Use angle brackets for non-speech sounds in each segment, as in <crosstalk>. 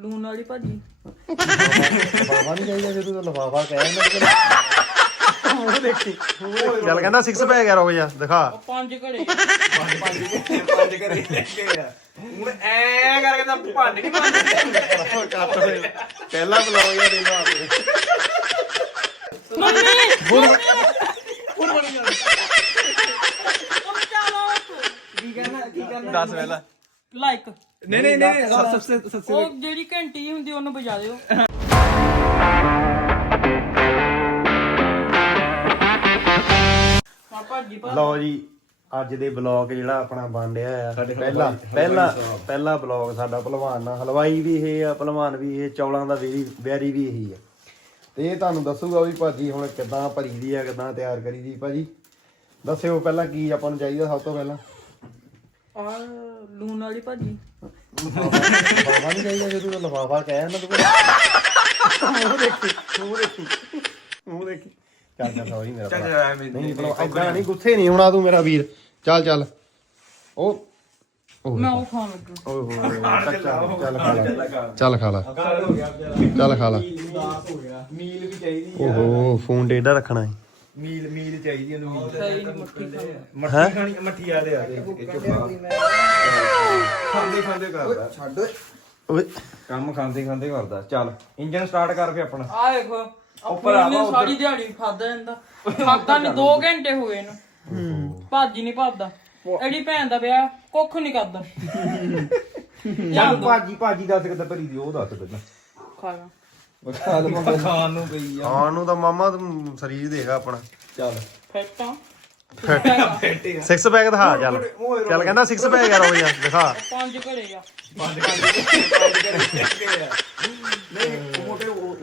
ਲੂਣ ਵਾਲੀ ਭਾਜੀ। ਲਫਾਫਾ ਨਹੀਂ ਚਾਹੀਦਾ ਜੇ ਤੂੰ ਤਾਂ ਲਫਾਫਾ ਕਹਿ ਮੈਂ ਉਹ ਦੇਖੀ। ਚੱਲ ਕਹਿੰਦਾ 6 ਪੈ ਗਿਆ ਰੁਕ ਜਾ ਦਿਖਾ। ਉਹ ਪੰਜ ਘੜੇ। ਪੰਜ ਕਰੀ ਲੈ ਕੇ ਆ। ਹੁਣ ਐ ਕਰਕੇ ਤਾਂ ਭੰਡ ਨਹੀਂ ਮੰਨਦੇ ਕੱਟ ਹੋਏ ਪਹਿਲਾ ਬਲੌਗ ਯਾਰ ਇਹਨੂੰ ਆਪੇ ਕੀ। ਕਹਿਣਾ ਕੀ ਕਹਿਣਾ ਦੱਸ ਪਹਿਲਾਂ। ਲਾਈਕ ਨਹੀਂ ਨਹੀਂ ਨਹੀਂ ਸਭ ਸੇ ਸਭ ਉਹ ਜਿਹੜੀ ਘੰਟੀ ਹੁੰਦੀ ਉਹਨੂੰ ਵਜਾ ਦਿਓ। ਲਓ ਜੀ ਅੱਜ ਦੇ ਬਲੌਗ ਜਿਹੜਾ ਆਪਣਾ ਬਣ ਰਿਹਾ ਆ ਪਹਿਲਾ ਪਹਿਲਾ ਪਹਿਲਾ ਬਲੌਗ ਸਾਡਾ ਭਲਵਾਨ ਨਾਲ। ਹਲਵਾਈ ਵੀ ਇਹ ਆ ਭਲਵਾਨ ਵੀ ਇਹ ਚੌਲਾਂ ਦਾ ਵੀ ਵੈਰੀ ਵੀ ਇਹੀ ਆ। ਤੇ ਇਹ ਤੁਹਾਨੂੰ ਦੱਸੂਗਾ ਵੀ ਭਾਜੀ ਹੁਣ ਕਿੱਦਾਂ ਭਰੀ ਦੀ ਆ ਕਿੱਦਾਂ ਤਿਆਰ ਕਰੀ ਦੀ ਭਾਜੀ ਦੱਸਿਓ ਪਹਿਲਾਂ ਕੀ ਆਪਾਂ ਨੂੰ ਚਾਹੀਦਾ ਸਭ ਤੋਂ ਪਹਿਲਾਂ? ਆ ਲੂਣ ਵਾਲੀ ਭਾਜੀ। ਲਫਾਫਾ ਨਹੀਂ ਚਾਹੀਦਾ ਜੇ ਤੂੰ ਲਫਾਫਾ ਕਹਿ ਨਾ ਤੂੰ। ਮੂੰਹ ਦੇਖੀ ਮੂੰਹ ਦੇਖੀ ਮੂੰਹ ਦੇਖੀ। ਚੱਲ ਚੱਲ ਸੌਰੀ ਮੇਰਾ ਚੱਲ ਭਰਾ। ਚੱਲ ਨਹੀਂ ਭਰਾ ਏਦਾਂ ਨਹੀਂ ਗੁੱਸੇ ਨਹੀਂ ਹੋਣਾ ਤੂੰ ਮੇਰਾ ਵੀਰ। ਚੱਲ ਚੱਲ। ਉਹ ਓਏ ਮੈਂ ਉਹ ਖਾਣ ਲੱਗਾ। ਓਏ ਹੋਏ ਚੱਲ ਚੱਲ ਖਾ ਲੈ। ਚੱਲ ਖਾ ਲੈ। ਚੱਲ। ਖਾ ਲੈ। ਉਦਾਸ ਹੋ ਗਿਆ। ਮੀਲ ਵੀ ਚਾਹੀਦੀ ਓਹੋ ਫੋਨ ਡੇਡਾ ਰੱਖਣਾ ਹੈ ਮੀਲ ਮੀਲ ਚਾਹੀਦੀ ਉਹਨੂੰ ਮੀਲ। ਮੱਠੀ ਖਾਣੀ ਮੱਠੀ ਖਾਣੀ ਮੱਠੀ ਆ ਦੇ ਖਾਂਦੇ ਖਾਂਦੇ ਕਰਦਾ। ਛੱਡ ਓਏ। ਕੰਮ ਖਾਂਦੇ ਖਾਂਦੇ ਕਰਦਾ। ਚੱਲ ਇੰਜਨ ਸਟਾਰਟ ਕਰ ਫੇ ਆਪਣਾ। ਆ ਦੇਖੋ ਉੱਪਰ ਆ ਨੇ ਵਾ, ਸਾਰੀ ਦਿਹਾੜੀ ਖਾਦਾ ਜਾਂਦਾ। ਖਾਦਾ ਨਹੀਂ 2 ਘੰਟੇ ਹੋਏ ਇਹਨੂੰ। ਭਾਜੀ ਨਹੀਂ ਭਾਦਾ ਐਡੀ ਭੈਣ ਦਾ ਵਿਆਹ ਕੁੱਖ ਨਹੀਂ ਕਰਦਾ। ਚੱਲ ਭਾਜੀ ਭਾਜੀ ਦੱਸ ਕਿੱਦਾਂ ਭਰੀ ਦੀ ਉਹ ਦੱਸ ਪਹਿਲਾਂ ਖਾਗਾ ਖਾਣ ਨੂੰ ਗਈ ਆ। ਖਾਣ ਨੂੰ ਤਾਂ ਮਾਮਾ ਤੂੰ ਸਰੀਰ ਦੇਖਾ ਆਪਣਾ। ਚੱਲ। ਫੈਟਾਂ ਬੈਠੇ 6 ਪੈਕ ਦਿਖਾ ਚੱਲ। ਚੱਲ ਕਹਿੰਦਾ 6 ਪੈਕ ਆ ਰੋ ਜਾ ਦਿਖਾ। ਪੰਜ ਘੜੇ ਆ। ਪੰਜ ਲੱਗੇ ਆ। ਨਹੀਂ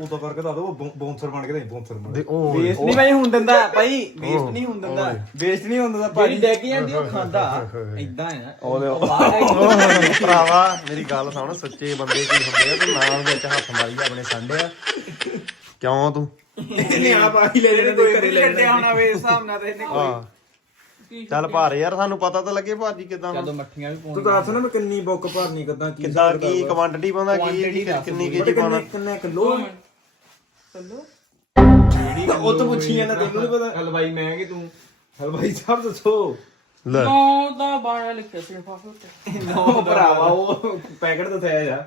ਉਹ ਉਦੋਂ ਕਰਕੇ ਦੱਸ ਉਹ ਬੌਂਸਰ ਬਣ ਕੇ ਦੇ ਬੌਂਸਰ ਬਣ ਦੇ ਉਹ ਵੇਸਟ ਨਹੀਂ ਭਾਈ ਹੁਣ ਦਿੰਦਾ <laughs> ਭਾਈ ਵੇਸਟ ਨਹੀਂ ਹੁਣ ਦਿੰਦਾ। ਵੇਸਟ ਨਹੀਂ ਹੁਣ ਦਿੰਦਾ ਭਾਈ ਲੈ ਕੇ ਜਾਂਦੀ ਉਹ ਖਾਂਦਾ। ਇਦਾਂ ਹੈ ਉਹਦੇ ਭਰਾਵਾ ਮੇਰੀ ਗੱਲ ਸੁਣ ਸੱਚੇ ਬੰਦੇ ਕੀ ਹੁੰਦੇ ਆ ਤੇ ਨਾਲ ਵਿੱਚ ਹੱਥ ਮਾਰੀ ਆਪਣੇ ਸੰਡੇ ਆ। ਕਿਉਂ ਤੂੰ? ਇਹਨੇ ਆ ਪਾਈ ਲੈ ਜਿਹੜੇ ਕੋਈ ਘਰੇ ਲੈ ਲੈਣਾ। ਹੋਣਾ ਵੇ ਹਿਸਾਬ ਨਾਲ ਤੇ ਇਹਨੇ ਆ ਚੱਲ ਭਾਰ ਯਾਰ ਸਾਨੂੰ ਪਤਾ ਤਾਂ ਲੱਗੇ ਭਾਜੀ ਕਿਦਾਂ ਮੱਠੀਆਂ ਵੀ ਤੂੰ ਦੱਸ ਨਾ ਮੈਂ ਕਿੰਨੀ ਬੁੱਕ ਭਰਨੀ ਕਿਦਾਂ ਕੀ ਕਿੱਦਾਂ ਕੀ ਕੁਆਂਟੀਟੀ ਪਾਉਂਦਾ ਕੀ ਕਿੰਨੀ ਕੇਜੀ ਪਾਉਣਾ? ਕਿੰਨੇ ਕਿਲੋ? ਚੱਲੋ ਉਹ ਤਾਂ ਪੁੱਛੀ ਜਾਂਦਾ ਤੈਨੂੰ ਨਹੀਂ ਪਤਾ। ਹਲਵਾਈ ਮੈਂ ਕਿ ਤੂੰ? ਹਲਵਾਈ ਸਾਹਿਬ ਦੱਸੋ। ਲੈ। ਨੌ ਦਾ 12 ਲਿਖਿਆ ਸੀ ਲਿਫਾਫੇ ਉੱਤੇ ਨੋ ਭਰਾਵਾ ਉਹ ਪੈਕਟ ਦੱਸਿਆ ਜਾ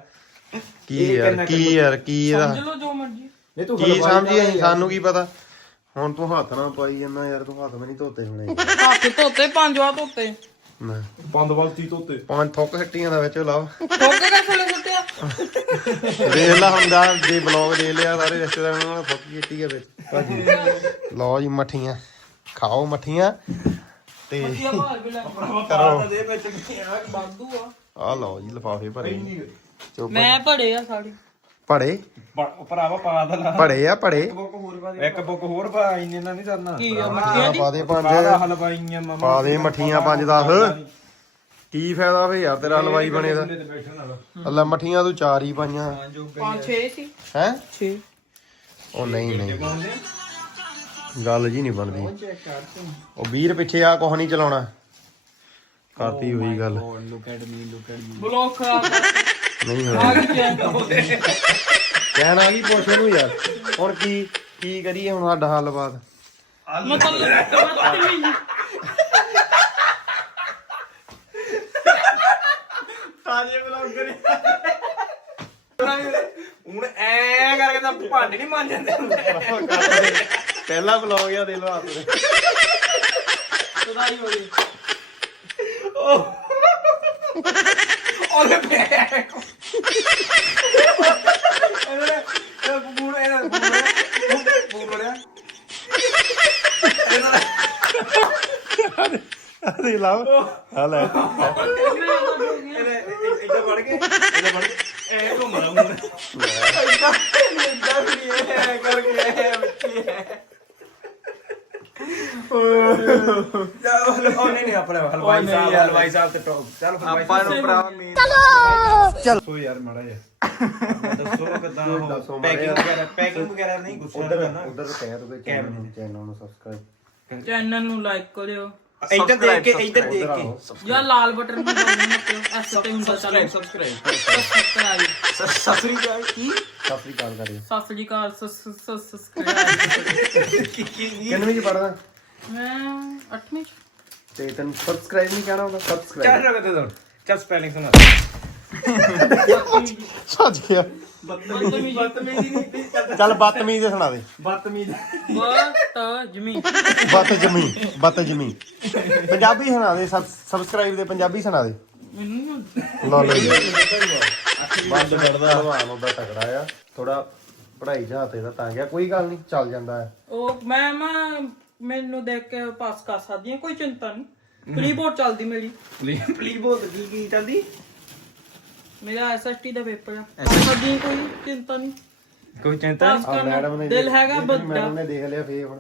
ਕੀ ਯਾਰ ਕੀ ਯਾਰ ਕੀ ਇਹਦਾ? ਸਮਝ ਲਓ ਜੋ ਮਰਜ਼ੀ। ਨਹੀਂ ਤੂੰ ਕੀ ਸਮਝੀ ਅਸੀਂ ਸਾਨੂੰ ਕੀ ਪਤਾ? ਹੁਣ ਤੂੰ ਹੱਥ ਨਾਲ ਪਾਈ ਜਾਂਦਾ ਯਾਰ ਤੂੰ ਹੱਥ ਵੀ ਨਹੀਂ ਧੋਤੇ ਹੁਣੇ। ਹੱਥ ਧੋਤੇ ਪੰਜ ਵਾਰ ਧੋਤੇ। ਨਾ ਬੰਦ ਬਲਤੀ ਤੋਤੇ ਪੰਜ ਥੁੱਕ ਹੱਟੀਆਂ ਦਾ ਵਿੱਚ ਲਾਓ। ਠੋਕੇ ਕਿੱਥੇ ਦੇਖ ਲਾ ਹੁੰਦਾ ਦੇ ਬਲੌਗ ਦੇ ਲਿਆ ਸਾਰੇ ਰਿਸ਼ਤੇਦਾਰਾਂ ਨਾਲ ਥੁੱਕ ਕੀਤੀ ਵਿੱਚ ਭਾਜੀ ਲਓ ਜੀ ਮੱਠੀਆਂ ਖਾਓ ਮੱਠੀਆਂ ਤੇ ਮੱਠੀਆਂ ਭਾਲ ਵੀ ਲੈ ਕਰੋ। ਦੇ ਵਿੱਚ ਬਾਦੂ ਆ ਆ। ਲਓ ਜੀ ਲਫਾਫੇ ਭਰੇ। ਮੈਂ ਭੜੇ ਆ ਸਾੜੀ ਭੜੇ? ਭਰਾਵਾ ਪਾ ਦਾ ਲਾ। ਭੜੇ ਆ ਭੜੇ? ਇੱਕ ਬੁੱਕ ਹੋਰ ਪਾ ਇੰਨੇ ਨਾਲ ਨਹੀਂ ਕਰਨਾ ਕੀ ਆ ਮੱਠੀਆਂ ਦੀ? ਪਾ ਦੇ ਪੰਜ ਪਾ ਦਾ ਪਾ ਮੱਠੀਆਂ ਪੰਜ 10 ਕੀ ਫਾਇਦਾ ਵੇ ਯਾਰ ਤੇਰਾ ਹਲਵਾਈ ਬਣੇ ਦਾ। ਅੱਲਾ ਮੱਠੀਆਂ ਤੂੰ ਚਾਰ ਹੀ ਪਾਈਆਂ। ਪੰਜ ਛੇ ਸੀ। ਹੈ? 6 ਉਹ ਨਹੀਂ ਨਹੀਂ। ਗੱਲ ਜੀ ਨਹੀਂ ਬਣਦੀ। ਉਹ 20 ਪਿੱਛੇ ਆ ਕੁਛ ਨਹੀਂ ਚਲਾਉਣਾ। ਕਰਤੀ ਹੋਈ ਗੱਲ। Look at me look at me block ਖਰਾਬ ਕਰ ਨਹੀਂ ਆ ਹੋਣਾ ਗਈ ਚੈਨ ਕਹਿਣਾ ਕੀ ਪੁੱਛ ਇਹਨੂੰ ਯਾਰ। ਹੁਣ ਕੀ ਕੀ ਕਰੀਏ ਹੁਣ ਸਾਡਾ ਹੱਲ ਬਾਤ? ਮਤਲਬ ਬਦਤਮੀਜ਼ ਤਾਜੇ ਬਲੌਗ ਕਰੇ ਹੁਣ ਐ ਕਰਕੇ ਤਾਂ ਭੰਡ ਨਹੀਂ ਮੰਨ ਜਾਂਦੇ ਪਹਿਲਾ ਬਲੌਗ ਆ ਦੇ ਲੋ ਹੱਥ ਦੇ। ਸਦਾਈ ਹੋ ਗਈ ਉਹਦੇ ਪੈ ਇਹਨੇ ਲਾਓ ਆ ਲੈ ਇਹਨੇ ਇੱਧਰ ਵੜ ਕੇ ਇੱਧਰ ਵੜ ਕੇ ਐ ਘੁੰਮਣਾ ਹੁਣ ਇੱਧਰ ਇੱਧਰ ਵੀ ਐ ਕਰਕੇ ਐ ਬੱਚੀ ਐ ਉਹ ਨਹੀਂ ਨਹੀਂ ਆਪਣਾ ਹਲਵਾਈ ਸਾਹਿਬ ਹਲਵਾਈ ਸਾਹਿਬ ਤੇ ਟੋਕ ਚੱਲ ਆਪਾਂ ਨੂੰ ਭਰਾ ਮੇਨ ਚਲੋ ਚਲੋ ਯਾਰ ਮਾੜਾ ਜਿਹਾ ਦੱਸੋ ਕਿਦਾਂ ਦੱਸੋ ਮਾੜਾ ਪੈਕਿੰਗ ਜਿਹਾ। ਵਗੈਰਾ ਪੈਕਿੰਗ ਵਗੈਰਾ ਨਹੀਂ ਗੁੱਸਾ ਉਧਰ ਕਰਨਾ ਉਧਰ ਕਹਿ ਦੋ ਚੈਨਲ ਨੂੰ ਚੈਨਲ ਨੂੰ ਸਬਸਕ੍ਰਾਈਬ ਚੈਨਲ ਨੂੰ ਲਾਈਕ ਕਰਿਓ। ਇੱਧਰ ਦੇਖ ਕੇ ਇੱਧਰ ਦੇਖ ਕੇ। ਜਾਂ ਲਾਲ ਬਟਨ ਨੂੰ ਦਬਾਉਣਾ ਮਤਲਬ ਐਸ ਤੇ ਹੁੰਦਾ ਚੱਲ। ਸਬਸਕ੍ਰਾਈਬ ਸਬਸਕ੍ਰਾਈਬ ਸਸਰੀ ਕਾਲ ਕੀ ਸਤਿ ਸ੍ਰੀ ਅਕਾਲ। ਕਰਿਓ ਸਤਿ ਸ੍ਰੀ ਅਕਾਲ ਸਬਸਕ੍ਰਾਈਬ ਕਿੰਨਵੀਂ ਚ ਪੜਦਾ ਮੈਂ 8ਵੀਂ ਤੇ ਤੈਨੂੰ ਸਬਸਕ੍ਰਾਈਬ ਨਹੀਂ ਕਹਿਣਾ ਹੁੰਦਾ ਚੱਲ ਰਗਤ ਦੋ ਚੱਲ ਸਪੈਲਿੰਗ ਸੁਣਾ। ਸੱਜ ਗਿਆ। ਬਦਤਮੀਜ਼ੀ ਬਦਤਮੀਜ਼ੀ ਨਹੀਂ ਚੱਲ ਚੱਲ ਬਤਮੀਜ਼ ਦੇ ਸੁਣਾ ਦੇ। ਬਦਤਮੀਜ਼। ਬਤ ਜਮੀ ਬਤ ਜਮੀ ਬਤ ਜਮੀ ਪੰਜਾਬੀ ਸੁਣਾ ਦੇ ਸਬਸਕ੍ਰਾਈਬ ਦੇ ਪੰਜਾਬੀ ਸੁਣਾ ਦੇ। ਮੈਨੂੰ ਲਓ ਲਓ ਬੰਦ ਕਰਦਾ। ਹਵਾਨ ਉਹਦਾ ਤਕੜਾ ਆ। ਥੋੜਾ ਪੜ੍ਹਾਈ ਜਾਤੇ ਦਾ ਤਾਂ ਗਿਆ। ਕੋਈ ਗੱਲ ਨਹੀਂ ਚੱਲ ਜਾਂਦਾ ਹੈ। ਉਹ ਮੈਂ ਮੈਂ ਮੈਨੂੰ ਦੇਖ ਕੇ ਪਾਸ ਕਰ ਸਕਦੀ ਹਾਂ ਕੋਈ ਚਿੰਤਾ ਨਹੀਂ। ਕਲੀਬੋਰਡ ਚੱਲਦੀ ਮੇਰੀ। ਪਲੀਜ਼ ਬੋਲ ਕੀ ਕੀ ਚੱਲਦੀ? ਮੇਰਾ ਐਸਐਸਟੀ ਦਾ ਪੇਪਰ ਆ। ਸਕਦੀ ਕੋਈ ਚਿੰਤਾ ਨਹੀਂ। ਕੋਈ ਚਿੰਤਾ ਪਾਸ ਆ ਮੈਡਮ ਕਰਨਾ ਨੇ ਦਿਲ ਹੈਗਾ ਮੈਡਮ ਬੱਚਾ। ਨੇ ਦੇਖ ਲਿਆ ਫੇਰ ਹੁਣ।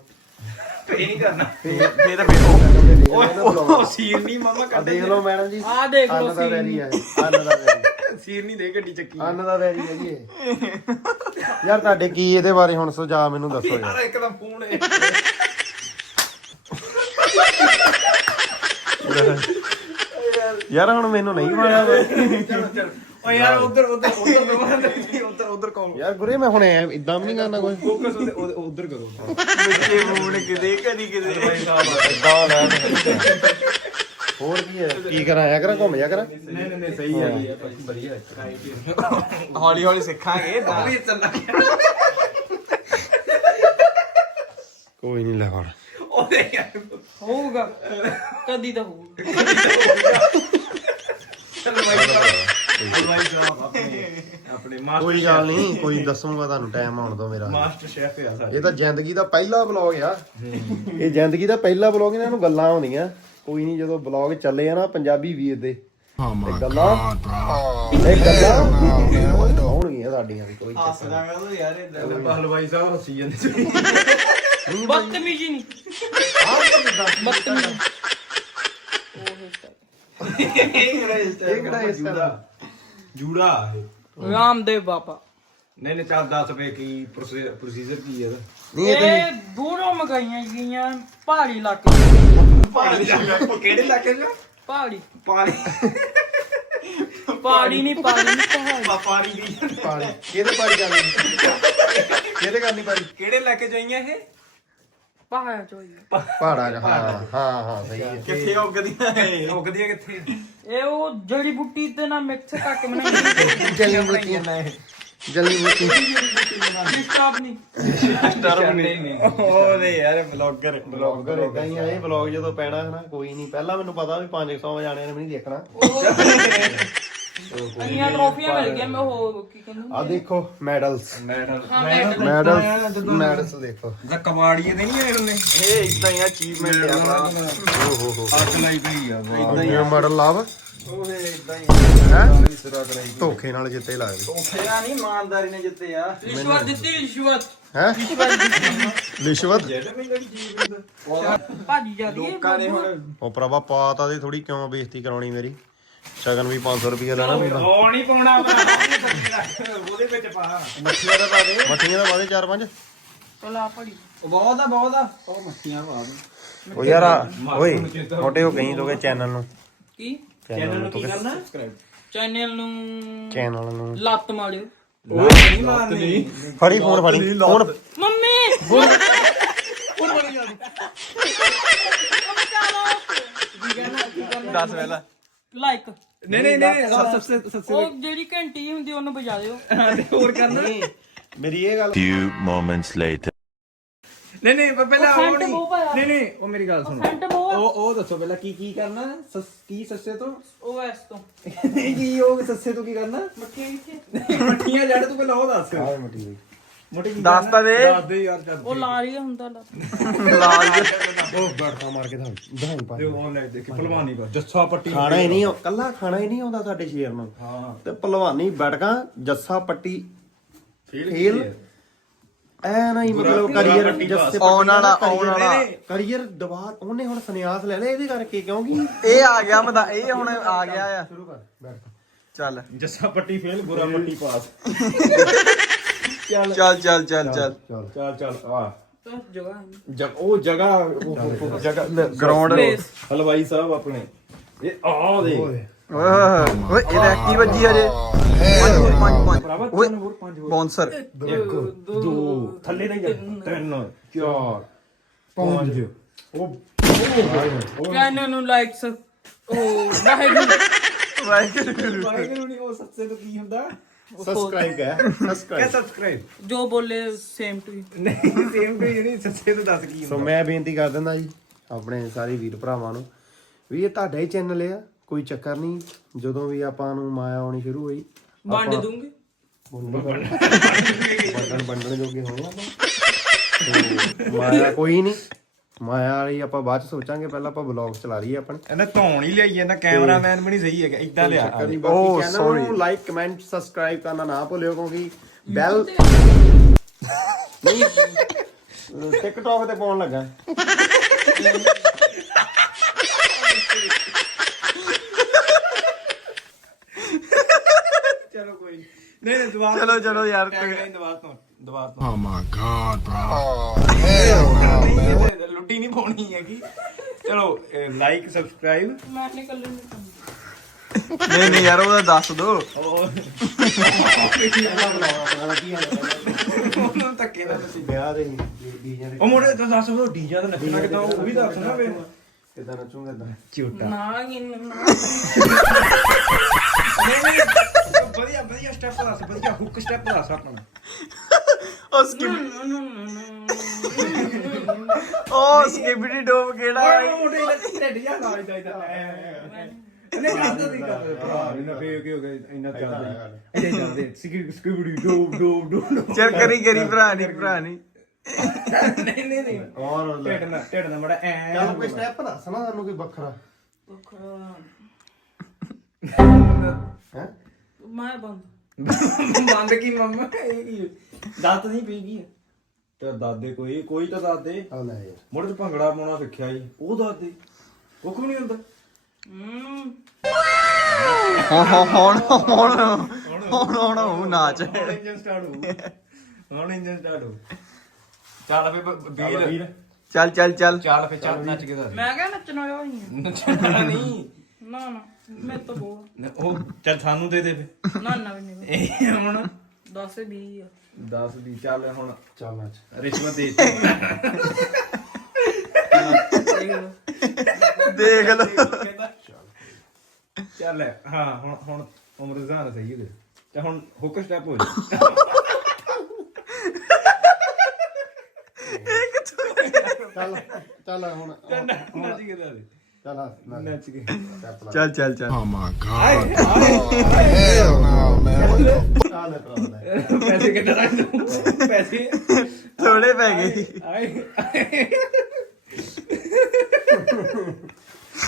ਪੇ ਨਹੀਂ ਕਰਨਾ। ਫੇਰ ਫੇ ਤਾਂ ਫੇਰ ਮੈਡਮ ਨੇ ਦੇਖ ਲਿਆ ਉਹ। ਸੀਰ ਨਹੀਂ ਮਾਮਾ ਆ ਕਰ ਦੇਖ ਲਓ ਮੈਡਮ ਜੀ। ਆ ਦੇਖ ਲਓ ਅੰਨ ਦਾ scene। ਵੈਰੀ ਹੈ ਅੰਨ ਦਾ ਵੈਰੀ ਸੀਰ ਨਹੀਂ ਦੇ ਗੱਡੀ ਚੱਕੀ ਅੰਨ ਦਾ ਵੈਰੀ ਹੈ ਜੀ ਇਹ। ਯਾਰ ਤੁਹਾਡੇ ਕੀ ਇਹਦੇ ਬਾਰੇ ਹੁਣ ਸੁਝਾਅ ਮੈਨੂੰ ਦੱਸੋ ਯਾਰ। ਯਾਰ ਇੱਕਦਮ ਫੋਨ ਹੈ ਯਾਰ ਹੁਣ ਮੈਨੂੰ ਨਹੀਂ ਵਾ। ਚਲੋ ਚਲੋ। ਓ ਯਾਰ ਉਧਰ ਉਧਰ ਉਧਰ ਉਧਰ ਉਧਰ ਕੌਣ ਯਾਰ ਗੁਰੇ ਮੈਂ ਹੁਣ ਐ ਇਦਾਂ ਵੀ ਨਹੀਂ ਕਰਨਾ ਕੋਈ। ਫੋਕਸ ਉਧਰ ਉਧਰ ਕਰੋ। ਬੱਚੇ ਮੂਣ ਕਿਤੇ ਕਦੀ ਕਿਤੇ। ਇਦਾਂ ਲੈ ਹੋਰ ਕੀ ਹੈ? ਕੀ ਕਰਾਂ ਆਇਆ ਕਰਾਂ? ਘੁੰਮ ਜਾ ਕਰਾਂ? ਨਹੀਂ ਨਹੀਂ ਨਹੀਂ ਸਹੀ ਹੈ ਵਧੀਆ ਹੌਲੀ ਹੌਲੀ ਸਿੱਖਾਂਗੇ ਤਾਂ ਵੀ ਚੱਲਣਾ ਕੋਈ ਨਹੀਂ ਲੈ ਉਹਦੇ ਯਾਰ। ਹੋਊਗਾ ਕਦੀ ਤਾਂ ਹੋਊਗਾ। ਚਲ ਸਾਹਿਬ ਆਪਣੇ ਆਪਣੇ ਮਾਸਟਰ ਕੋਈ ਗੱਲ ਨਹੀਂ ਕੋਈ ਦੱਸੂਗਾ ਤੁਹਾਨੂੰ ਟਾਈਮ ਆਉਣ ਦੋ ਮੇਰਾ। ਮਾਸਟਰ ਸ਼ੈਫ ਆ ਸਾਡੇ ਇਹ ਤਾਂ ਜ਼ਿੰਦਗੀ ਦਾ ਪਹਿਲਾ ਵਲੌਗ ਆ। ਇਹ ਜ਼ਿੰਦਗੀ ਦਾ ਪਹਿਲਾ ਵਲੌਗ ਇਹਨਾਂ ਨੂੰ ਗੱਲਾਂ ਆਉਂਦੀਆਂ ਕੋਈ ਨਹੀਂ ਜਦੋਂ ਵਲੌਗ ਚੱਲੇ ਆ ਨਾ ਪੰਜਾਬੀ ਵੀਰ ਦੇ ਤੇ ਗੱਲਾਂ ਇਹ ਗੱਲਾਂ ਆਉਣਗੀਆਂ ਸਾਡੀਆਂ ਵੀ ਕੋਈ ਹੱਸਦਾ ਮੈਂ ਤਾਂ ਯਾਰ ਇਹ ਹਲਵਾਈ ਸਾਹਿਬ ਹੱਸੀ ਜਾਂਦੇ ਸੀ। ਬਦਤਮੀਜੀ ਨਹੀਂ। ਬਦਤਮੀਜੀ। ਇਹ ਕਿਹੜਾ ਇਸ ਤਰ੍ਹਾਂ? ਜੂੜਾ ਇਹ। ਰਾਮਦੇਵ ਬਾਬਾ। ਨਹੀਂ ਨਹੀਂ ਚੱਲ ਦੱਸ ਪਏ ਕੀ ਪ੍ਰੋਸੀਜਰ ਕੀ ਹੈ ਇਹਦਾ? ਇਹ ਦੂਰੋਂ ਮੰਗਾਈਆਂ ਗਈਆਂ ਪਹਾੜੀ ਇਲਾਕੇ। ਪਹਾੜੀ ਕਿਹੜੇ ਇਲਾਕੇ 'ਚ? ਪਹਾੜੀ। ਪਾਣੀ ਪਹਾੜੀ ਨਹੀਂ ਪਹਾੜੀ ਨਹੀਂ ਪਹਾੜੀ। ਪਾਣੀ ਦੀ ਪਾਣੀ ਕਿਹਦੇ ਪਾਣੀ ਕਰਨੀ ਕਿਹਦੇ ਕਰਨੀ ਪਾਣੀ ਕਿਹੜੇ ਇਲਾਕੇ 'ਚ ਆਈਆਂ ਇਹ? ਪਹਾੜ ਚੋਈ ਪਹਾੜਾ ਚ ਹਾਂ ਹਾਂ ਹਾਂ ਸਹੀ ਹੈ। ਕਿੱਥੇ ਉੱਗਦੀਆਂ ਇਹ? ਉੱਗਦੀਆਂ ਕਿੱਥੇ ਇਹ ਉਹ ਜੜੀ ਬੁੱਟੀ ਤੇ ਨਾ ਮਿਕਸ ਕਰਕੇ ਬਣਾਈ ਜਲੀ ਮੁੱਤੀ ਜਲੀ ਮੁੱਤੀ ਡਿਸਟਰਬ ਨਹੀਂ ਉਹਦੇ ਯਾਰ ਬਲੌਗਰ ਬਲੌਗਰ ਇਦਾਂ ਹੀ ਆ ਇਹ ਬਲੌਗ ਜਦੋਂ ਪੈਣਾ ਹੈ ਨਾ ਕੋਈ ਨਹੀਂ ਪਹਿਲਾਂ ਮੈਨੂੰ ਪਤਾ ਵੀ 500 ਜਾਣਿਆਂ ਨੇ ਵੀ ਨਹੀਂ ਦੇਖਣਾ ਇੰਨੀਆਂ ਟਰੋਫੀਆਂ ਮਿਲ ਗਈਆਂ ਮੈਂ ਉਹ ਕੀ ਕਹਿੰਦਾ ਆ ਦੇਖੋ ਮੈਡਲਸ ਮੈਡਲ ਹਾਂ ਮੈਡਲਸ ਮੈਡਲਸ ਦੇਖੋ ਦਾ ਕਬਾੜੀਏ ਤੇ ਨਹੀਂ ਆਏ ਉਹਨੇ ਇਹ ਇਦਾਂ ਹੀ ਅਚੀਵਮੈਂਟ ਆ ਭਰਾ। ਓ ਹੋ ਹੋ ਲਾਈ ਆ। ਇਦਾਂ ਇਹ ਮੈਡਲ ਲਾਭ ਉਹੇ ਇਦਾਂ ਹੀ ਹੈ? ਸਿਰਾ ਕਰਾਈ ਧੋਖੇ ਨਾਲ ਜਿੱਤੇ ਲੱਗਦੇ। ਉਠਿਆ ਨਹੀਂ ਇਮਾਨਦਾਰੀ ਨੇ ਜਿੱਤੇ ਆ। ਰਿਸ਼ਵਤ ਦਿੱਤੀ ਰਿਸ਼ਵਤ। ਹੈ? ਰਿਸ਼ਵਤ ਭਾਜੀ ਜਾਂਦੀ ਲੋਕਾਂ ਨੇ ਹੁਣ ਉਹ ਪ੍ਰਭਾ ਪਾਤਾ ਦੀ ਥੋੜੀ ਕਿਉਂ ਬੇਇੱਜ਼ਤੀ ਕਰਾਉਣੀ ਮੇਰੀ? ਸ਼ਗਨ ਵੀ 500 ਰੁਪਏ ਲੈਣਾ ਪੈਂਦਾ ਉਹ ਨਹੀਂ ਪਾਉਣਾ ਉਹਦੇ ਵਿੱਚ ਪਾ। ਮੱਛੀਆਂ ਦਾ ਪਾ ਦੇ। ਮੱਠੀਆਂ ਦਾ ਵਾਦੇ 4-5 ਚਲ ਆ ਪੜੀ ਬਹੁਤ ਆ ਬਹੁਤ ਆ। ਉਹ ਮੱਛੀਆਂ ਪਾ ਦੇ। ਉਹ ਯਾਰ ਓਏ ਮੋਟੇ ਹੋ ਗਈ ਤੋਗੇ ਚੈਨਲ ਨੂੰ। ਕੀ? ਚੈਨਲ ਨੂੰ ਤੋਗੇ ਸਬਸਕ੍ਰਾਈਬ ਚੈਨਲ ਨੂੰ ਚੈਨਲ ਨੂੰ। ਲੱਤ ਮਾਰਿਓ। ਉਹ ਨਹੀਂ। ਮਾਰਨੀ ਫੜੀ ਫੋਨ ਫੜੀ। Phone mummy! ਦੱਸ ਪਹਿਲਾਂ। ਲਾਈਕ ਨਹੀਂ ਨਹੀਂ ਨਹੀਂ ਸਭ ਸਭ ਸਭ ਉਹ ਜਿਹੜੀ ਘੰਟੀ ਹੁੰਦੀ ਉਹਨੂੰ ਵਜਾ ਦਿਓ। ਹੋਰ ਕਰਨਾ? ਮੇਰੀ ਇਹ ਗੱਲ. ਨਹੀਂ ਨਹੀਂ ਪਰ ਪਹਿਲਾਂ ਉਹ ਬਹੁਤ ਪਾਇਆ। ਨਹੀਂ ਨਹੀਂ ਨਹੀਂ ਉਹ ਮੇਰੀ ਗੱਲ ਸੁਣੋ। ਬਹੁਤ ਉਹ ਉਹ ਦੱਸੋ ਪਹਿਲਾਂ ਕੀ ਕੀ ਕਰਨਾ? ਸੱਸ ਕੀ ਸੱਸੇ ਤੋਂ? ਉਹ ਐਸ ਤੋਂ। ਨਹੀਂ ਕੀ ਉਹ ਸੱਸੇ ਤੋਂ ਕੀ ਕਰਨਾ? ਮੱਠੀਆਂ ਜੜ ਤੂੰ ਪਹਿਲਾਂ ਉਹ ਦੱਸ। ਆਹ ਮੱਟੀ ਦੀ ਮੋਟੀ ਦੱਸ ਤਾਂ ਦੇ। ਦੱਸ ਦੇ ਯਾਰ ਚੱਲ। ਉਹ ਲਾਰੀ ਹੁੰਦਾ ਲੱਤ ਉਹ ਬੜਕਾ ਮਾਰ ਕੇ ਤਾਂ ਦਹਾਈ ਪਾ ਉਹ ਲੈ ਦੇਖ ਭਲਵਾਨੀ ਕਰ ਜੱਸਾ ਪੱਟੀ ਖਾਣਾ ਹੀ ਨਹੀਂ ਕੱਲਾ ਖਾਣਾ ਹੀ ਨਹੀਂ ਆਉਂਦਾ ਸਾਡੇ ਸ਼ੇਰ ਨੂੰ। ਹਾਂ। ਤੇ ਭਲਵਾਨੀ ਬੜਕਾਂ ਜੱਸਾ ਪੱਟੀ ਫੇਲ ਐ ਨਹੀਂ ਮਤਲਬ ਕਰੀਅਰ ਜੱਸੇ ਆਉਣ ਵਾਲਾ ਆਉਣ ਵਾਲਾ। ਕਰੀਅਰ ਦਵਾ ਉਹਨੇ ਹੁਣ ਸੰਨਿਆਸ ਲੈ ਲਿਆ ਇਹਦੇ ਕਰਕੇ ਕਿਉਂਕਿ ਇਹ ਆ ਗਿਆ ਮਦਾ ਇਹ ਹੁਣ ਆ ਗਿਆ ਆ। ਸ਼ੁਰੂ ਕਰ ਬੈਠ। ਚੱਲ। ਜੱਸਾ ਪੱਟੀ ਫੇਲ ਬੁਰਾ ਪੱਟੀ ਪਾਸ। ਚੱਲ। ਚੱਲ ਚੱਲ ਚੱਲ ਚੱਲ ਚੱਲ। ਚੱਲ। ਆ। ਹੈ। ਜਗ ਉਹ ਜਗ੍ਹਾ ਉਹ- ਜਗ੍ਹਾ ਗਰਾਊਂਡ। ਹਲਵਾਈ ਸਾਹਿਬ ਆਪਣੇ। ਇਹ ਆ ਦੇ ਓਏ ਇਹ ਐਕਟੀ ਵੱਜੀ ਹਜੇ। ਪੰਜ ਹੋਰ ਪੰਜ ਪੰਜ। ਓਏ ਹੋਰ ਪੰਜ ਹੋਰ। ਬੌਂਸਰ ਇੱਕ ਦੋ ਥੱਲੇ ਨਹੀਂ ਜਾ ਤਿੰਨ। ਚਾਰ ਪੰਜ। ਉਹ ਚੈਨਲ ਨੂੰ ਲਾਈਕਸ ਉਹ ਵਾਹਿਗੁਰੂ। ਵਾਹਿਗੁਰੂ। ਵਾਹਿਗੁਰੂ ਨਹੀਂ ਉਹ ਸੱਚੇ ਤੋਂ ਕੀ ਹੁੰਦਾ? ਸਬਸਕ੍ਰਾਈਬ ਕਰ ਕਿਆ ਸਬਸਕ੍ਰਾਈਬ ਸਬਸਕ੍ਰਾਈਬ ਜੋ ਬੋਲੇ ਸੇਮ ਟੂ ਨਹੀਂ ਸੇਮ ਟੂ ਨਹੀਂ ਸੱਚੇ ਤੋਂ ਦੱਸ ਕੀ ਸੋ ਹੁੰਦਾ? ਮੈਂ ਬੇਨਤੀ ਕਰ ਦਿੰਦਾ ਜੀ ਆਪਣੇ ਸਾਰੇ ਵੀਰ ਭਰਾਵਾਂ ਨੂੰ ਵੀ ਇਹ ਤੁਹਾਡਾ ਹੀ ਚੈਨਲ ਆ। ਕੋਈ ਚੱਕਰ ਨਹੀਂ ਜਦੋਂ ਵੀ ਆਪਾਂ ਨੂੰ ਮਾਇਆ ਆਉਣੀ ਸ਼ੁਰੂ ਹੋਈ ਵੰਡ ਦੂੰਗੇ। ਬੰਡਣ ਬੰਡਣ ਜੋਗੇ ਹੋਣਾ ਆਪਾਂ। ਮਾਇਆ ਕੋਈ ਨਹੀਂ ਮਾਇਆ ਵਾਲੀ ਆਪਾਂ ਬਾਅਦ ਚ ਸੋਚਾਂਗੇ ਪਹਿਲਾਂ ਆਪਾਂ ਬਲੌਗ ਚਲਾ ਲਈਏ ਆਪਣੇ। ਇਹਨੇ ਧੌਣ ਹੀ ਲਿਆਈ ਜਾਂਦਾ ਕੈਮਰਾਮੈਨ ਵੀ ਨਹੀਂ ਸਹੀ ਹੈਗਾ ਇਦਾਂ ਲਿਆ ਚੱਕਰ ਨਹੀਂ Oh, ਬਾਕੀ ਚੈਨਲ sorry. ਨੂੰ ਲਾਈਕ ਕਮੈਂਟ ਸਬਸਕ੍ਰਾਈਬ ਕਰਨਾ ਨਾ ਭੁੱਲਿਓ ਕਿਉਂਕਿ ਬੈਲ ਨਹੀਂ। ਟਿਕਟੌਕ ਤੇ ਪਾਉਣ ਲੱਗਾ। <laughs> ਚਲੋ ਕੋਈ ਨੀ। ਨਹੀਂ ਨਹੀਂ ਦੁਬਾਰਾ ਚਲੋ ਚਲੋ ਯਾਰ ਟੈਗਲਾਈਨ ਦੁਬਾਰਾ ਤੋਂ ਦੁਬਾਰਾ ਤੋਂ Oh my god, bro. ਨਹੀਂ, ਇਹ ਲੁੱਟੀ ਨਹੀਂ ਪਾਉਣੀ ਹੈਗੀ। ਚਲੋ ਲਾਈਕ ਸਬਸਕ੍ਰਾਈਬ ਮੈਂ ਨਿਕਲ ਨਹੀਂ ਨਹੀਂ ਨਹੀਂ ਯਾਰ ਉਹਦਾ ਦੱਸ ਦੋ। ਉਹਨੂੰ ਧੱਕੇ ਨਾਲ ਤੁਸੀਂ ਵਿਆਹ ਦੇ ਡੀਜੇ ਦੇ ਉਹ ਮੋੜੇ ਤਾਂ ਦੱਸ ਉਹ ਡੀਜਾ ਤਾਂ ਨੱਚਣਾ ਕਿਦਾਂ ਉਹ ਵੀ ਦੱਸ ਨਾ ਵੇ ਕਿਦਾਂ ਨੱਚੂਗਾ ਇਦਾਂ? ਝੂਟਾ। ਨਾ ਗਿਨ ਨਾ। ਵਧੀਆ ਵਧੀਆ ਸਟੈਪ ਦੱਸ ਵਧੀਆ ਹੁੱਕ ਸਟੈਪ ਦੱਸ ਆਪਣਾ। ਉਹ ਸਕਿਪ ਉਹ ਸਕਿਪਟੀ ਡੋਪ ਕਿਹੜਾ ਓਏ ਹੈ? ਮੋੜੇ ਢੱਡ ਜਾ ਨਾ ਇਦਾਂ ਇਦਾਂ ਨਹੀਂ ਕਰਦਾ ਨਹੀਂ ਭਰਾ ਇਹਨਾਂ ਫੇ ਕੀ ਹੋ ਗਿਆ ਇੰਨਾ ਚੱਲਦੇ। ਇਹ ਚੱਲਦੇ। ਸਕਿਪ ਸਕਿਪੜੀ ਡੋ ਡੋ ਡੋ ਚੱਲ ਕਰੀ ਕਰੀ ਭਰਾ ਨਹੀਂ ਭਰਾ ਨਹੀਂ ਨਹੀਂ ਨਹੀਂ। ਨਹੀਂ ਔਰ ਢਿੱਡ ਨਾ ਢਿੱਡ ਨਾ ਮੜਾ ਐ। ਚੱਲ ਕੋਈ ਸਟੈਪ ਦੱਸ ਨਾ ਸਾਨੂੰ ਕੋਈ ਵੱਖਰਾ। ਹੈ? ਮੈਂ ਬੰਦ। ਬੰਦ ਕੀ ਮੰਮਾ? ਇਹ ਕੀ ਦਾਤ ਨਹੀਂ ਪੀ ਗਈ ਤੇ ਦਾਦੇ ਕੋਈ ਕੋਈ ਤਾਂ ਦਾਦੇ। ਆ ਲੈ ਯਾਰ। ਮੁੜ ਚ ਭੰਗੜਾ ਪਾਉਣਾ ਸਿੱਖਿਆ ਜੀ। ਉਹ ਦਾਦੇ। ਕੁੱਖ ਵੀ ਨਹੀਂ ਹੁੰਦਾ। ਹੂੰ। ਹਾਂ ਹਾਂ ਹੁਣ ਹੁਣ ਹੁਣ ਹੁਣ ਉਹ ਨਾਚ। ਹੁਣ ਇੰਜਨ ਸਟਾਰਟ ਹੋ ਹੁਣ ਇੰਜਨ ਸਟਾਰਟ ਹੋ ਚੱਲ ਫੇ ਵੀਰ। ਚੱਲ ਚੱਲ ਚੱਲ। ਚੱਲ ਫੇ ਚੱਲ ਨੱਚ ਕੇ ਦੱਸ। ਮੈਂ ਕਿਹਾ ਨੱਚਣਾ ਹੋਇਆ ਹੀ ਨੱਚਣਾ ਨਹੀਂ। ਨਾ ਨਾ ਮੈਂ ਤਾਂ ਬੋਲ। ਉਹ ਚੱਲ ਸਾਨੂੰ ਦੇ ਦੇ ਫੇ ਨਾ ਨਾ ਵੀ ਨਹੀਂ। ਇਹ ਹੁਣ 10 20 ਆ। 10 ਦੀ ਚੱਲ ਹੁਣ। ਚੱਲ ਨੱਚ ਰਿਸ਼ਵਤ ਦੇ ਦਿੱਤੀ। ਦੇਖ ਲਓ। ਚੱਲ। ਹਾਂ ਹੁਣ ਹੁਣ ਉਮਰ ਰਜ਼ਾਨ ਸਹੀ ਉਹਦੇ ਤੇ ਹੁਣ ਹੁੱਕ ਸਟੈਪ ਹੋ ਜਾ ਚੱਲ ਚੱਲ ਹੁਣ। ਨੱਚ ਕੇ ਦੱਸ ਚੱਲ ਨੱਚ ਕੇ ਚੱਲ ਚੱਲ ਚੱਲ Oh my god. Hell no, man. ਚੱਲ। ਭਰਾ ਲੈ। ਪੈਸੇ ਕਿੱਦਾਂ ਰੱਖ ਦੂੰ ਪੈਸੇ। ਥੋੜੇ ਪੈ ਗਏ। ਆਏ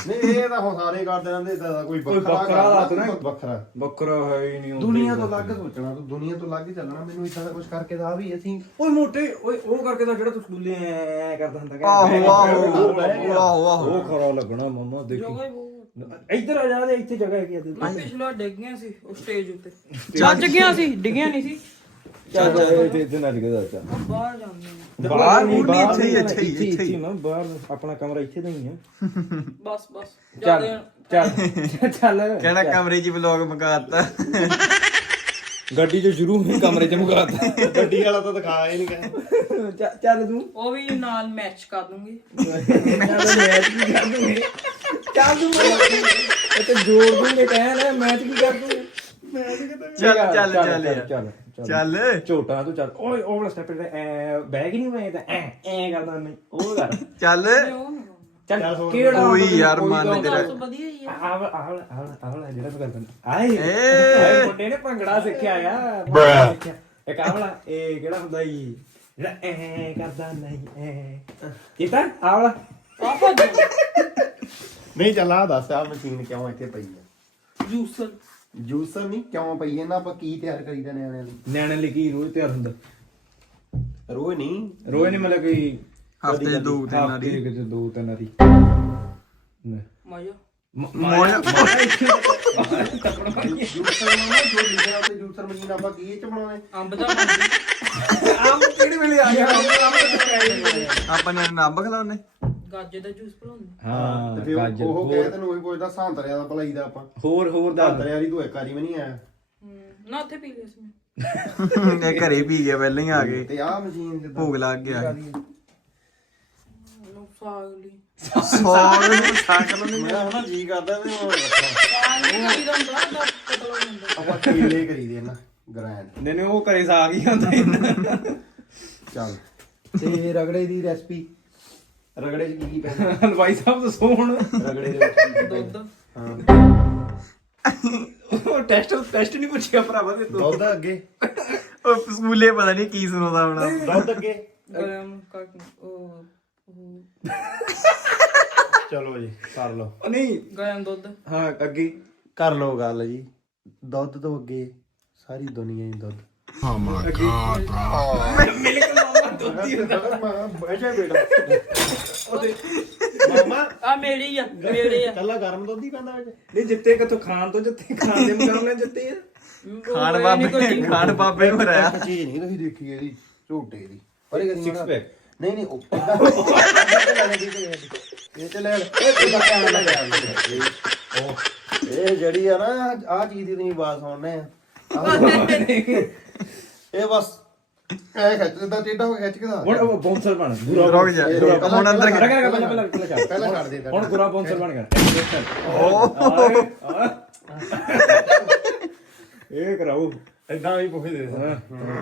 ਨਹੀਂ ਇਹ ਤਾਂ ਹੁਣ ਸਾਰੇ ਕਰਦੇ ਰਹਿੰਦੇ ਦਾ ਕੋਈ ਕੋਈ ਵੱਖਰਾ ਵੱਖਰਾ ਕਰਨਾ, ਨਾ। ਕੋਈ ਵੱਖਰਾ। ਬੱਕਰਾ ਹੈ ਹੀ ਨਹੀਂ ਦੁਨੀਆ ਤੋਂ ਅਲੱਗ ਸੋਚਣਾ ਤੂੰ ਦੁਨੀਆ ਤੋਂ ਅਲੱਗ ਚੱਲਣਾ ਮੈਨੂੰ ਇਦਾਂ ਦਾ ਕੁਝ ਕਰਕੇ ਤਾਂ ਆ ਵੀ ਅਸੀਂ। ਓਏ ਮੋਟੇ ਓਏ ਉਹ ਕਰਕੇ ਤਾਂ ਜਿਹੜਾ ਤੂੰ ਸਕੂਲੇ ਐ ਕਰਦਾ ਹੁੰਦਾ ਕਿ ਆਹੋ ਆਹੋ ਆਹੋ ਆਹੋ ਉਹ ਖਰਾ ਲੱਗਣਾ ਮਮਾ ਦੇਖੀ। ਜੋਗਾ ਹੀ ਬਹੁਤ ਇੱਧਰ ਆ ਜਾ ਦੇ ਇੱਥੇ ਜਗ੍ਹਾ ਹੈਗੀ ਆ ਮੈਂ ਪਿਛਲਾ ਡਿੱਗ ਗਿਆ ਸੀ ਉਹ ਸਟੇਜ ਉੱਤੇ। ਚੱਜ ਗਿਆ ਸੀ ਡਿੱਗਿਆ ਨਹੀਂ ਸੀ। ਚੱਲ ਚੱਲ। ਇੱਥੇ ਇੱਥੇ ਨੱਚ ਕੇ ਦੱਸ ਚੱਲ। ਹੁਣ ਬਾਹਰ ਜਾਂਦੇ ਨੇ ਬਾਹਰ ਨਹੀਂ, ਬਾਹਰ ਇੱਥੇ ਹੀ, ਨਹੀਂ, ਇੱਥੇ ਹੀ, ਇੱਥੇ ਇੱਥੇ। ਹੀ। ਹੀ ਨਾ ਬਾਹਰ ਆਪਣਾ ਕਮਰਾ ਇੱਥੇ ਦਾ ਹੀ ਆ। ਬਸ ਬਸ ਚੱਲ ਜਿਆਦੇ ਚੱਲ। ਚੱਲ। ਕਹਿੰਦਾ ਕਮਰੇ 'ਚ ਵਲੌਗ ਮਕਾਤਾ ਗੱਡੀ ਤੋਂ ਸ਼ੁਰੂ ਹੋਈ ਕਮਰੇ 'ਚ ਮੁਕਾਤਾ ਗੱਡੀ ਵਾਲਾ ਤਾਂ ਦਿਖਾਇਆ ਹੀ ਨਹੀਂ ਗਿਆ ਚੱਲ ਤੂੰ। ਉਹ ਵੀ ਨਾਲ ਮੈਚ ਕਰ ਦੂੰਗੀ। ਚੱਲ ਮੈਚ ਕੀ ਕਰ ਦੂੰਗੇ ਚੱਲ ਤੂੰ। ਇਹ ਤੇ ਜੋੜ ਦੂੰਗੇ ਕਹਿਣ ਮੈਚ ਕੀ ਕਰ ਦੂੰਗੇ? ਚੱਲ ਚੱਲ ਚੱਲ ਯਾਰ। ਚੱਲ ਚੱਲ। ਝੋਟਾ ਤੂੰ ਚੱਲ। ਓਏ ਉਹ ਵਾਲਾ ਸਟੈਪ ਐ ਬੈਗ ਨਹੀਂ ਮੈਂ ਤਾਂ? ਐ ਐ ਕਰਦਾ ਨਹੀਂ ਉਹ ਕਰ। ਚੱਲ। ਚੱਲ ਕਿਹੜਾ ਕੋਈ ਯਾਰ ਮੰਨ ਤੇਰਾ ਵਧੀਆ ਹੀ ਆ। ਆਹ ਵਾਲਾ- ਆਹ ਵਾਲਾ- ਆਹ ਵਾਲਾ- ਆਹ ਵਾਲਾ ਜਿਹੜਾ ਤੂੰ ਕਰਦਾ ਆਏ। ਏ। ਆਏ ਮੁੰਡੇ ਨੇ ਭੰਗੜਾ ਸਿੱਖਿਆ ਆ ਭੰਗੜਾ ਸਿੱਖਿਆ। ਇੱਕ ਆਹ ਵਾਲਾ ਇਹ ਕਿਹੜਾ ਹੁੰਦਾ ਈ ਜਿਹੜਾ ਐ ਕਰਦਾ ਨਹੀਂ ਐ। ਕੀਤਾ ਆਹ ਵਾਲਾ। ਨਹੀਂ ਚੱਲ ਆ ਦੱਸ ਆ ਮਸ਼ੀਨ ਕਿਉਂ ਇੱਥੇ ਪਈ ਆ? ਜੂਸਰ। ਜੂਸਰ ਨਹੀਂ ਕਿਉਂ ਪਈ ਹੈ ਨਾ ਆਪਾਂ ਕੀ ਤਿਆਰ ਕਰੀਦਾ ਨਿਆਣਿਆਂ ਲਈ? ਨਿਆਣੇ ਲਈ ਕੀ ਰੋਜ਼ ਤਿਆਰ ਹੁੰਦਾ? ਰੋਜ਼ ਨਹੀਂ। ਰੋਜ਼ ਨਹੀਂ ਮਤਲਬ ਕਿ ਹਫ਼ਤੇ ਦੋ ਤਿੰਨ ਹਫ਼ਤੇ ਵਾਰੀ। ਕਿਤੇ ਦੋ ਤਿੰਨ ਵਾਰੀ। ਮਜ਼ਾ ਮੋਇਆ ਜੂਸਰ ਮਾਮਾ ਜੋ ਲਿਖਿਆ ਉੱਤੇ ਜੂਸਰ ਮਸ਼ੀਨ ਆਪਾਂ ਕੀ ਇਹ ਚ ਬਣਾਉਣੇ? ਅੰਬ ਦਾ ਆਮ ਕਿਹੜੇ ਵੇਲੇ ਆ ਗਿਆ ਆਪਾਂ ਨੇ ਨੰਬ ਖਲਾਉਨੇ ਗਾਜੇ ਦਾ ਜੂਸ ਬਣਾਉਂਦੇ ਹਾਂ ਤੇ ਫਿਰ ਗਾਜਰ ਉਹ ਹੋਰ- ਕਹੇ ਤੈਨੂੰ ਉਹੀ ਪੁੱਛਦਾ ਸੰਤਰਿਆਂ ਦਾ ਭਲਾਈ ਦਾ ਆਪਾਂ। ਹੋਰ ਹੋਰ ਦਾ ਸੰਤਰਿਆਂ ਦੀ ਤੂੰ ਇੱਕ ਵਾਰੀ ਵੀ ਨਹੀਂ ਆਇਆ। ਹਮ, ਨਾ ਉੱਥੇ ਪੀ ਲਿਆ ਸੀ <laughs> ਇਹ ਘਰੇ ਪੀ ਗਿਆ ਪਹਿਲਾਂ ਹੀ ਆ ਕੇ ਤੇ ਆਹ ਮਸ਼ੀਨ ਜਿੱਦਾਂ ਭੋਗ ਲੱਗ ਗਿਆ। ਨੂੰ ਸਾਗ ਲਈ। ਸੌ ਸਾਕਲ ਮੈਂ ਹੁਣ ਜੀ ਕਰਦਾ ਤੇ ਹੁਣ ਰੱਖਾਂ ਸਾਗ ਨਹੀਂ ਕਰੀਦਾ ਹੁੰਦਾ ਦਾ ਪਤਲਾ ਹੁੰਦਾ ਆਪਾਂ ਕੀਲੇ ਕਰੀਦੇ ਨਾ ਗ੍ਰੈਂਡ ਨਹੀਂ ਨਹੀਂ ਉਹ ਘਰੇ ਸਾਗ ਹੀ ਹੁੰਦਾ ਇਹਨਾਂ ਚੱਲ। ਤੇ ਰਗੜੇ ਦੀ ਰੈਸਪੀ ਰਗੜੇ 'ਚ ਕੀ ਕੀ ਪੈਂਦਾ? <laughs> ਹਲਵਾਈ ਸਾਹਿਬ ਦੱਸੋ ਹੁਣ। ਰਗੜੇ ਦੇ ਵਿੱਚ ਕੀ ਕੀ ਪੈਂਦਾ? ਦੁੱਧ। ਹਾਂ। ਉਹ ਟੈਸਟ ਟੈਸਟ ਨਹੀਂ ਪੁੱਛਿਆ ਭਰਾਵਾ ਤੇ ਤੂੰ। ਦੁੱਧ ਅੱਗੇ? ਉਹ ਸਕੂਲੇ ਪਤਾ ਨਹੀਂ ਕੀ ਸੁਣਾਉਂਦਾ ਹੋਣਾ। ਦੁੱਧ ਅੱਗੇ? ਗਰਮ ਉਹ ਉਹ। ਚਲੋ ਜੀ ਕਰ ਲਓ। ਉਹ ਨਹੀਂ। ਗਰਮ ਦੁੱਧ। ਹਾਂ ਅੱਗੇ। ਕਰ ਲਓ ਗੱਲ ਜੀ। ਦੁੱਧ ਤੋਂ ਅੱਗੇ ਸਾਰੀ ਦੁਨੀਆ ਹੀ ਦੁੱਧ। Oh bro. ਮਿਲਕ ਦੁੱਧ ਹੀ ਹੁੰਦਾ ਬੈਠਾ ਬੇਟਾ ਮਾਮਾ ਆ ਮੇਰੀ ਆ ਮੇਰੇ ਆ ਕੱਲਾ ਗਰਮ ਦੁੱਧ ਹੀ ਪੈਂਦਾ ਵਿੱਚ ਨਹੀਂ ਜਿੱਤੇ ਕਿਥੋਂ ਖਾਣ ਤੋਂ ਜਿੱਤੇ ਖਾਣ ਦੇ ਮੁਕਾਬਲੇ ਜਿੱਤੇ ਆ ਖਾਨ ਬਾਬੇ ਖਾਨ ਬਾਬੇ ਹੋ ਰਿਹਾ ਇੱਕ ਚੀਜ਼ ਨਹੀਂ ਤੁਸੀਂ ਦੇਖੀ ਇਹਦੀ ਝੋਟੇ ਦੀ ਪਰੇ ਕਰੀ Six pack. ਨਹੀਂ ਨਹੀਂ ਉਹ ਏਦਾਂ- ਇਹ ਤੇ ਲੈ ਲੈ ਇਹ ਤਾਂ ਕਹਿਣ ਲੱਗਾ ਉਹ ਇਹ ਜਿਹੜੀ ਆ ਨਾ ਆ ਚੀਜ਼ ਦੀ ਤੁਸੀਂ ਆਵਾਜ਼ ਸੁਣਨੇ ਆ ਇਹ ਬਸ ਐ ਖਿੱਚ ਹੋ ਕੇ ਖਿੱਚ ਕੇ ਦਾ ਹੁਣ ਉਹ ਬੌਂਸਰ ਬਣ ਗੁਰਾ ਰੁਕ ਜਾ ਹੁਣ ਅੰਦਰ ਪਹਿਲਾਂ ਪਹਿਲਾਂ ਪਹਿਲਾਂ ਪਹਿਲਾਂ ਛੱਡ ਪਹਿਲਾਂ ਛੱਡ ਦੇ ਹੁਣ ਗੁਰਾ ਬੌਂਸਰ ਬਣ ਗਿਆ। ਇਹ ਕਰਾਓ। ਇਦਾਂ ਵੀ ਪੁੱਛਦੇ ਹਾਂ,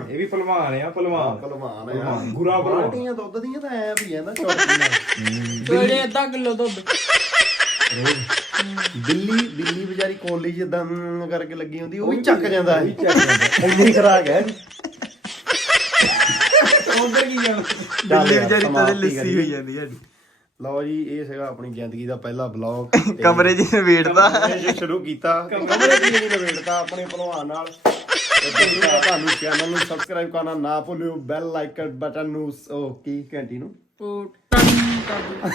ਇਹ ਵੀ ਪਹਿਲਵਾਨ ਆ ਭਲਵਾਨ ਭਲਵਾਨ, ਗੁਰਾ ਭਲਵਾਨ। ਬਾਲਟੀਆਂ ਦੁੱਧ ਦੀਆਂ ਤਾਂ ਐ ਵੀ ਜਾਂਦਾ ਚੌਕੀ ਨਾਲ ਸਵੇਰੇ ਅੱਧਾ ਕਿਲੋ ਦੁੱਧ। ਬਿੱਲੀ ਬਿੱਲੀ ਵਿਚਾਰੀ ਕੋਲੀ ਜਿੱਦਾਂ ਕਰਕੇ ਲੱਗੀ ਹੁੰਦੀ ਉਹ ਵੀ ਚੱਕ ਜਾਂਦਾ। ਹੈ ਇੰਨੀ ਖਰਾਕ ਹੈ ਉਧਰ ਕੀ ਜਾਣਾ ਬਿੱਲੀ ਵਿਚਾਰੀ ਤਾਂ ਲਿੱਸੀ ਹੋਈ ਜਾਂਦੀ ਹੈ ਲਓ ਜੀ ਇਹ ਸੀਗਾ ਆਪਣੀ ਜ਼ਿੰਦਗੀ ਦਾ ਪਹਿਲਾ ਬਲੌਗ <laughs> ਕਮਰੇ 'ਚ ਨਵੇੜਦਾ ਇਹ ਸ਼ੁਰੂ ਕੀਤਾ। ਕਮਰੇ ਦੀ ਨਹੀਂ ਨਵੇੜਤਾ ਆਪਣੇ ਭਲਵਾਨ ਨਾਲ। ਤੁਹਾਨੂੰ ਚੈਨਲ ਨੂੰ ਸਬਸਕ੍ਰਾਈਬ ਕਰਨਾ ਨਾ ਭੁੱਲਿਓ। ਬੈਲ ਆਈਕਨ ਬਟਨ ਨੂੰ ਉਹ ਕੀ ਘੰਟੀ ਨੂੰ।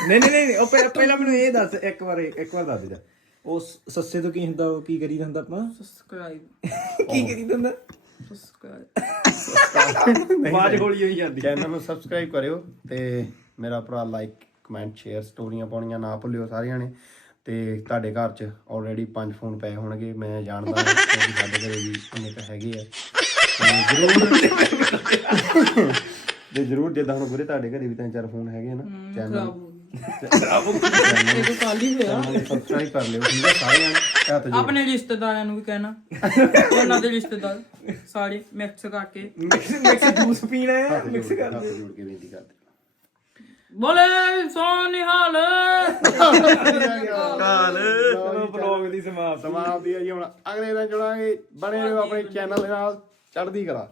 ਨਹੀਂ ਨਹੀਂ ਨਹੀਂ ਉਹ ਪਹਿ- ਪਹਿਲਾਂ ਮੈਨੂੰ ਇਹ ਦੱਸ ਇੱਕ ਵਾਰ ਇੱਕ ਵਾਰ ਦੱਸ ਦੇ। ਜਾ ਉਹ ਸ- ਸੱਸੇ ਤੋਂ ਕੀ ਹੁੰਦਾ ਉਹ ਕੀ ਕਰੀਦਾ ਹੁੰਦਾ ਆਪਾਂ? ਸਬਸਕ੍ਰਾਈਬ ਕੀ ਕਰੀਦਾ ਹੁੰਦਾ? ਆਵਾਜ਼ ਹੌਲੀ ਹੋਈ ਜਾਂਦੀ। ਚੈਨਲ ਨੂੰ ਸਬਸਕ੍ਰਾਈਬ ਕਰਿਓ ਤੇ ਮੇਰਾ ਭਰਾ ਲਾਈਕ ਕਮੈਂਟ ਸ਼ੇਅਰ ਸਟੋਰੀਆਂ ਪਾਉਣੀਆਂ ਨਾ ਭੁੱਲਿਓ ਸਾਰਿਆਂ ਨੇ। ਤੇ ਤੁਹਾਡੇ ਘਰ 'ਚ ਆਲਰੇਡੀ ਪੰਜ ਫੋਨ ਪਏ ਹੋਣਗੇ ਮੈਂ ਜਾਣਦਾ ਕਿ ਸਾਡੇ ਘਰੇ ਵੀ ਇੰਨੇ ਕੁ ਹੈਗੇ ਆ। ਤੇ ਜ਼ਰੂਰ <laughs> ਤੇ ਜ਼ਰੂਰ ਜਿੱਦਾਂ ਹੁਣ ਗੁਰੇ ਤੁਹਾਡੇ ਘਰੇ ਵੀ ਤਿੰਨ ਚਾਰ ਫੋਨ ਹੈਗੇ ਆ ਨਾ ਚੈਨਲ ਇਹ ਤਾਂ ਕੱਲ ਹੀ ਹੋਇਆ ਸਬਸਕ੍ਰਾਈਬ ਕਰ ਲਿਓ ਠੀਕ ਹੈ ਸਾਰਿਆਂ ਨੇ ਹੱਥ ਜੋੜ ਆਪਣੇ ਰਿਸ਼ਤੇਦਾਰਾਂ ਨੂੰ ਵੀ ਕਹਿਣਾ। ਉਹਨਾਂ ਦੇ ਰਿਸ਼ਤੇਦਾਰ ਸਾਰੇ ਮਿਕਸ ਕਰਕੇ। ਮਿਕਸ ਮਿਕਸ ਜੂਸ ਪੀਣਾ ਹੈ ਹੱਥ ਮਿਕਸ ਜੋੜ ਕਰ ਹੱਥ ਜੋੜ ਕੇ ਬੇਨਤੀ ਕਰਦੇ। ਬੋਲੇ ਸੋਨਿਹਾਲ ਕਾਲ ਚਲੋ। ਬਲੌਗ ਦੀ ਸਮਾਪਤੀ। ਸਮਾਪਤੀ ਹੈ ਜੀ ਹੁਣ ਅਗਲੇ ਦਿਨ ਜੁੜਾਂਗੇ ਬਣੇ ਰਹੋ ਆਪਣੇ ਚੈਨਲ ਦੇ ਨਾਲ ਚੜ੍ਹਦੀ ਕਲਾ।